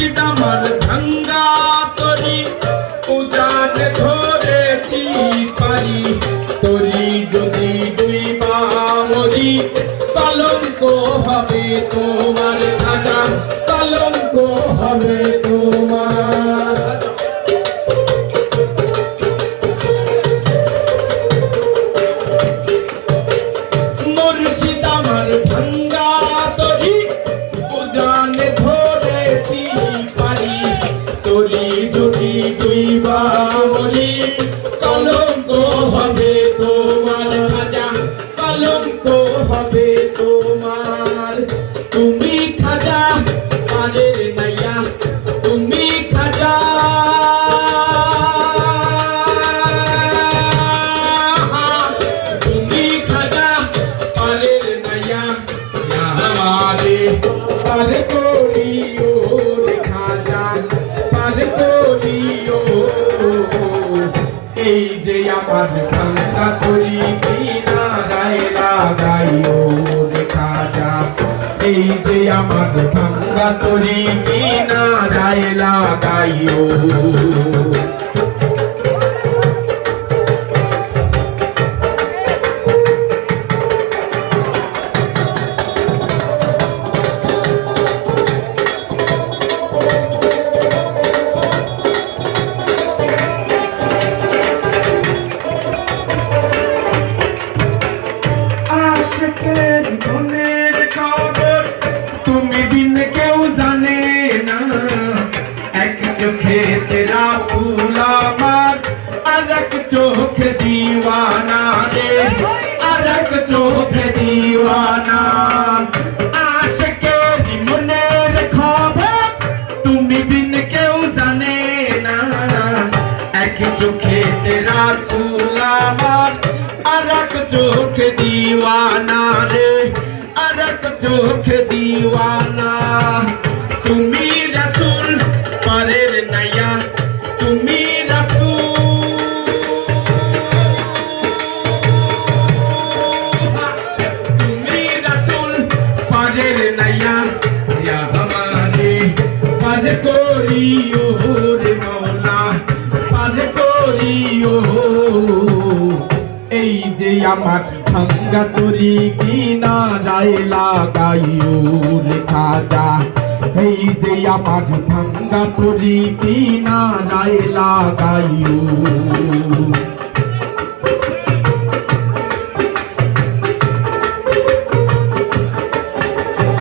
মুর্শিদ আমার ভাঙ্গা তরি উজান ধরেছি পারি তরি যদি দুই বামরি কলঙ্ক হবে তোমার খাজা কলঙ্ক হবে তোমার মুর্শিদ আমার ভাঙ্গা তরি উজান ধরেছি পারি তরি যদি দুই বামরি কলঙ্ক হবে তোমার খাজা কলঙ্ক হবে তোমার তুমি খাজা পারের নাইয়া তুমি খাজা তুমি খাজা পারের নাইয়া আমারে পার করিও রে খাজা পার করিও এই যে আমার ভাঙ্গা তরি কিনারায় লাগাইও রে খাজা এই যে আমার ভাঙ্গা তরি কিনারায় লাগাইও আশিকের মনের খবর তুমি বিন কেউ জানে না এক চোখে রাসূল আমার আর এক চোখে দিওয়ানা রে আর এক চোখে দিওয়ানা আশিকের মনের খবর তুমি বিন কেউ জানে না এক চোখে রাসূল আমার আর এক চোখে দিওয়ানা রে আর এক চোখে দিওয়ানা তুমি রাসূল পারের নাইয়া তুমি রাসূল তুমি রাসূল পারের নাইয়া ইয়া আমারে পার করিও রে মওলা পার করিও এই যে আমার ভাঙ্গা তরি কিনারায় লাগাইও রে খাজা এই যে আমার ভাঙ্গা তরি কিনারায় লাগাইও